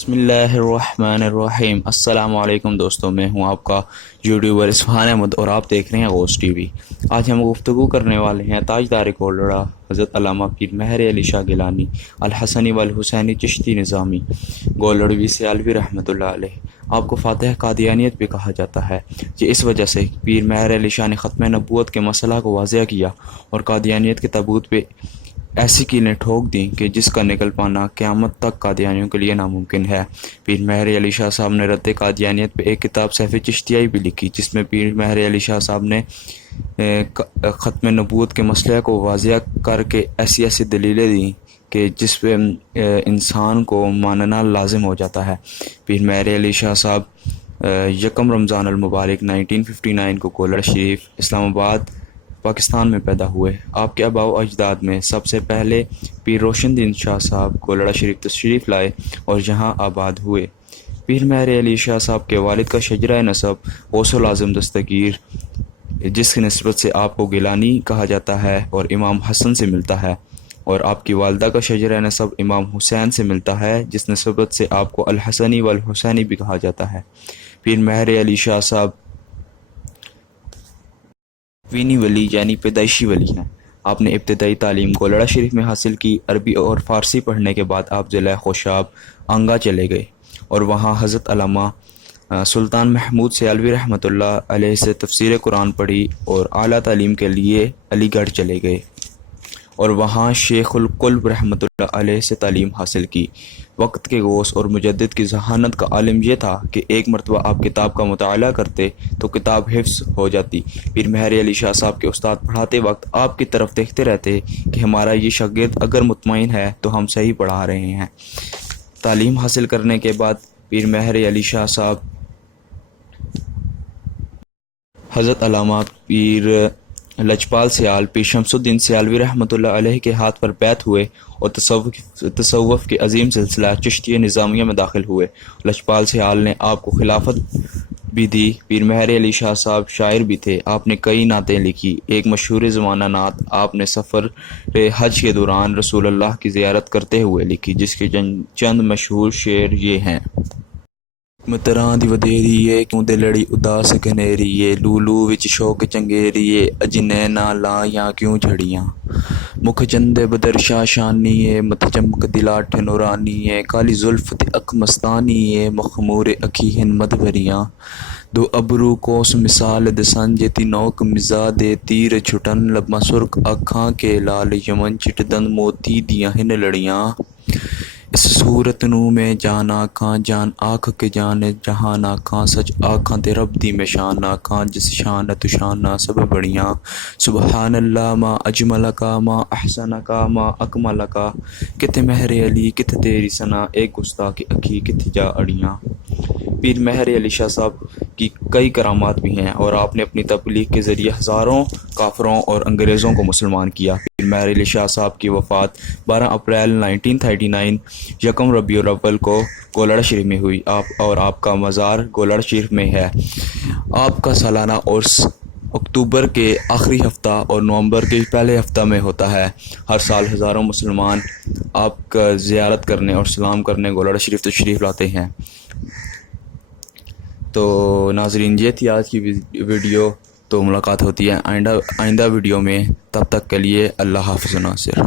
بسم اللہ الرحمن الرحیم۔ السلام علیکم دوستوں، میں ہوں آپ کا یوٹیوبر اصفہان احمد اور آپ دیکھ رہے ہیں غوث ٹی وی۔ آج ہم گفتگو کرنے والے ہیں تاجدار کولڑا حضرت علامہ پیر مہر علی شاہ گیلانی الحسنی والحسینی چشتی نظامی گولڑوی سیالوی رحمۃ اللہ علیہ۔ آپ کو فاتح قادیانیت بھی کہا جاتا ہے، یہ اس وجہ سے پیر مہر علی شاہ نے ختم نبوت کے مسئلہ کو واضح کیا اور قادیانیت کے تابوت پہ ایسی کیلیں ٹھوک دیں کہ جس کا نکل پانا قیامت تک قادیانیوں کے لیے ناممکن ہے۔ پیر مہر علی شاہ صاحب نے رد قادیانیت پہ ایک کتاب سیف چشتیائی بھی لکھی، جس میں پیر مہر علی شاہ صاحب نے ختم نبوت کے مسئلے کو واضح کر کے ایسی دلیلیں دیں کہ جس پہ انسان کو ماننا لازم ہو جاتا ہے۔ پیر مہر علی شاہ صاحب یکم رمضان المبارک 1959 کو کولڑ شریف اسلام آباد پاکستان میں پیدا ہوئے۔ آپ کے آباء و اجداد میں سب سے پہلے پیر روشن دین شاہ صاحب کولڑا شریف تشریف لائے اور یہاں آباد ہوئے۔ پیر مہر علی شاہ صاحب کے والد کا شجرہ نسب غوث العظم دستگیر، جس کی نسبت سے آپ کو گیلانی کہا جاتا ہے، اور امام حسن سے ملتا ہے، اور آپ کی والدہ کا شجرہ نسب امام حسین سے ملتا ہے، جس نسبت سے آپ کو الحسنی والحسینی بھی کہا جاتا ہے۔ پیر مہر علی شاہ صاحب وینی ولی یعنی پیدائشی ولی ہیں۔ آپ نے ابتدائی تعلیم کولڑا شریف میں حاصل کی۔ عربی اور فارسی پڑھنے کے بعد آپ ضلع خوشاب آنگا چلے گئے اور وہاں حضرت علامہ سلطان محمود سیالوی رحمۃ اللہ علیہ سے تفسیر قرآن پڑھی اور اعلیٰ تعلیم کے لیے علی گڑھ چلے گئے اور وہاں شیخ القلب رحمۃ اللہ علیہ سے تعلیم حاصل کی۔ وقت کے غوث اور مجدد کی ذہانت کا عالم یہ تھا کہ ایک مرتبہ آپ کتاب کا مطالعہ کرتے تو کتاب حفظ ہو جاتی۔ پیر مہر علی شاہ صاحب کے استاد پڑھاتے وقت آپ کی طرف دیکھتے رہتے کہ ہمارا یہ شاگرد اگر مطمئن ہے تو ہم صحیح پڑھا رہے ہیں۔ تعلیم حاصل کرنے کے بعد پیر مہر علی شاہ صاحب حضرت علامہ پیر لجپال سیال پیر شمس الدین سیالوی رحمۃ اللہ علیہ کے ہاتھ پر بیعت ہوئے اور تصوف کے عظیم سلسلہ چشتی نظامیہ میں داخل ہوئے۔ لجپال سیال نے آپ کو خلافت بھی دی۔ پیر مہر علی شاہ صاحب شاعر بھی تھے۔ آپ نے کئی نعتیں لکھی۔ ایک مشہور زمانہ نعت آپ نے سفر حج کے دوران رسول اللہ کی زیارت کرتے ہوئے لکھی، جس کے چند مشہور شعر یہ ہیں: متراں دی ودیریے کیوں دے لڑی اداس گھنیریے، لولو وچ شوق چنگیریے اجنینا لایا کیوں جھڑیاں، مکھ چندے بدر شاشانیے مت چمک دلاٹھ نورانیے، کالی زلف تے اکھ مستانیے مخمور اکھی ہن مد بھریاں، دو ابرو کوس مثال دے سنج تی نوک مزا دے تیر چھٹن، لباں سرخ اکھاں کے لال یمن چٹدن موتی دیاں ہن لڑیاں، اس صورت نو میں جان آکھاں جان آکھ کے جان جہان آکھاں، سچ آکھاں تے رب دی میں شان آکھاں، جس شان تو شاناں سب بڑیاں، سبحان اللہ ما اجملکا ما احسنکا ما اکملکا، کتے مہر علی کتے تیری ثنا، ایک گستاخ اکھی کتے جا اڑیاں۔ پیر مہر علی شاہ صاحب کی کئی کرامات بھی ہیں اور آپ نے اپنی تبلیغ کے ذریعے ہزاروں کافروں اور انگریزوں کو مسلمان کیا۔ پیر مہر علی شاہ صاحب کی وفات 12 اپریل 1939 یکم ربیع الاول کو کولڑا شریف میں ہوئی اور آپ کا مزار کولڑا شریف میں ہے۔ آپ کا سالانہ عرس اکتوبر کے آخری ہفتہ اور نومبر کے پہلے ہفتہ میں ہوتا ہے۔ ہر سال ہزاروں مسلمان آپ کا زیارت کرنے اور سلام کرنے کولڑا شریف تشریف لاتے ہیں۔ تو ناظرین، یہ تھی آج کی ویڈیو، تو ملاقات ہوتی ہے آئندہ ویڈیو میں۔ تب تک کے لیے اللہ حافظ و ناصر۔